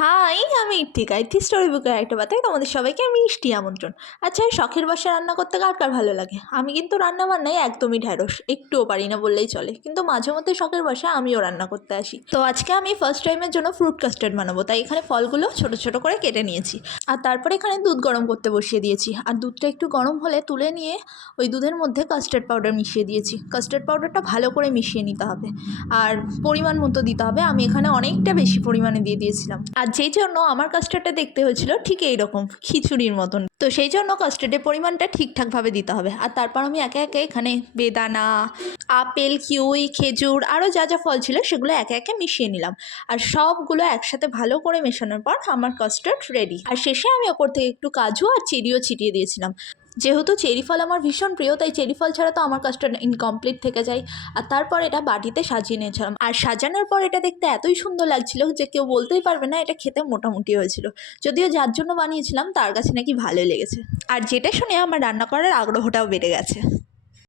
High, আমি ইত্তিকা। Story বুকের একটা পাতায় তোমাদের সবাইকে মিষ্টি আমন্ত্রণ। আচ্ছা, এই শখের বশে রান্না করতে কার কার ভালো লাগে? আমি কিন্তু রান্না বান্নায় একদমই ঢ্যাঁড়স, একটুও পারি না বললেই চলে। কিন্তু মাঝে মধ্যে শখের বশে আমিও রান্না করতে আসি। তো আজকে আমি ফার্স্ট টাইমের জন্য ফ্রুট কাস্টার্ড বানাবো, তাই এখানে ফলগুলো ছোট ছোট করে কেটে নিয়েছি। আর তারপরে এখানে দুধ গরম করতে বসিয়ে দিয়েছি। আর দুধটা একটু গরম হলে তুলে নিয়ে ওই দুধের মধ্যে কাস্টার্ড পাউডার মিশিয়ে দিয়েছি। কাস্টার্ড পাউডারটা ভালো করে মিশিয়ে নিতে হবে আর পরিমাণ মতো দিতে হবে। আমি এখানে অনেকটা বেশি পরিমাণে দিয়ে দিয়েছিলাম, আর যেই জন্য আমার কাস্টার্ডটা দেখতে হয়েছিল ঠিক এইরকম খিচুড়ির মতন। তো সেই জন্য কাস্টার্ডের পরিমাণটা ঠিকঠাকভাবে দিতে হবে। আর তারপর আমি একে একে এখানে বেদানা, আপেল, কিউই, খেজুর আরও যা যা ফল ছিল সেগুলো একে একে মিশিয়ে নিলাম। আর সবগুলো একসাথে ভালো করে মেশানোর পর আমার কাস্টার্ড রেডি। আর শেষে আমি ওপর থেকে একটু কাজু আর চেরিও ছিটিয়ে দিয়েছিলাম। যেহেতু চেরি ফল আমার ভীষণ প্রিয়, তাই চেরি ফল ছাড়া তো আমার কাস্টার্ড ইনকমপ্লিট থেকে যায়। আর তারপর এটা বাটিতে সাজিয়ে নিয়েছিলাম। আর সাজানোর পর এটা দেখতে এতই সুন্দর লাগছিল যে কেউ বলতেই পারবে না এটা খেতে মোটামুটি হয়েছিল। যদিও যার জন্য বানিয়েছিলাম তার কাছে নাকি ভালোই লেগেছে। আর যেটা শুনে আমার রান্না করার আগ্রহটাও বেড়ে গেছে।